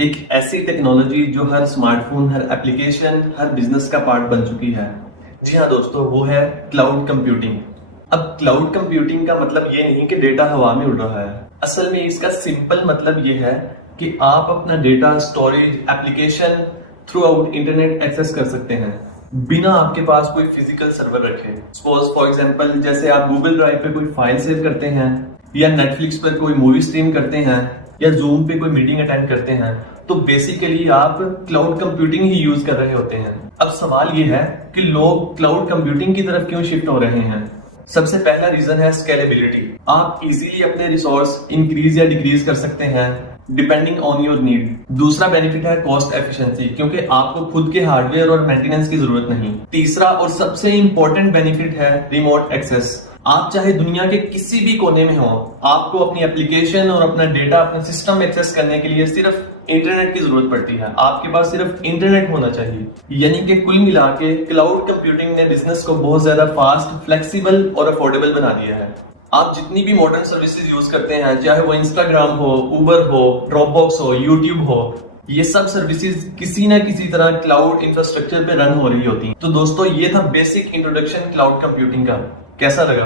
एक ऐसी टेक्नोलॉजी जो हर स्मार्टफोन, हर एप्लीकेशन, हर बिजनेस का पार्ट बन चुकी है। जी हाँ दोस्तों, वो है क्लाउड कंप्यूटिंग। अब क्लाउड कंप्यूटिंग का मतलब ये नहीं कि डेटा हवा में उड़ रहा है। असल में इसका सिंपल मतलब ये है कि आप अपना data, storage, application throughout internet access कर सकते हैं बिना आपके पास कोई फिजिकल सर्वर रखे। सपोज फॉर एग्जांपल, जैसे आप गूगल ड्राइव पे कोई फाइल सेव करते हैं या नेटफ्लिक्स पर कोई मूवी स्ट्रीम करते हैं या जूम पे कोई मीटिंग अटेंड करते हैं, तो बेसिकली आप क्लाउड कंप्यूटिंग ही यूज कर रहे होते हैं। अब सवाल ये है कि लोग क्लाउड कंप्यूटिंग की तरफ क्यों शिफ्ट हो रहे हैं। सबसे पहला रीजन है स्केलेबिलिटी। आप इजीली अपने रिसोर्स इंक्रीज या डिक्रीज कर सकते हैं डिपेंडिंग ऑन योर नीड। दूसरा बेनिफिट है कॉस्ट एफिशिएंसी, क्योंकि आपको खुद के हार्डवेयर और मेंटेनेंस की जरूरत नहीं। तीसरा और सबसे इंपॉर्टेंट बेनिफिट है रिमोट एक्सेस। आप चाहे दुनिया के किसी भी कोने में हो, आपको अपनी एप्लीकेशन और अपना डेटा, अपने सिस्टम एक्सेस करने के लिए सिर्फ इंटरनेट की जरूरत पड़ती है। आपके पास सिर्फ इंटरनेट होना चाहिए। यानी कि कुल मिला के क्लाउड कंप्यूटिंग ने बिजनेस को बहुत ज्यादा फास्ट, फ्लेक्सिबल और अफोर्डेबल बना दिया है। आप जितनी भी मॉडर्न सर्विसेज यूज करते हैं, चाहे वो इंस्टाग्राम हो, उबर हो, ड्रॉपबॉक्स हो, यूट्यूब हो, ये सब सर्विसेज किसी ना किसी तरह क्लाउड इंफ्रास्ट्रक्चर पे रन हो रही होती हैं। तो दोस्तों, ये था बेसिक इंट्रोडक्शन क्लाउड कंप्यूटिंग का। कैसा लगा?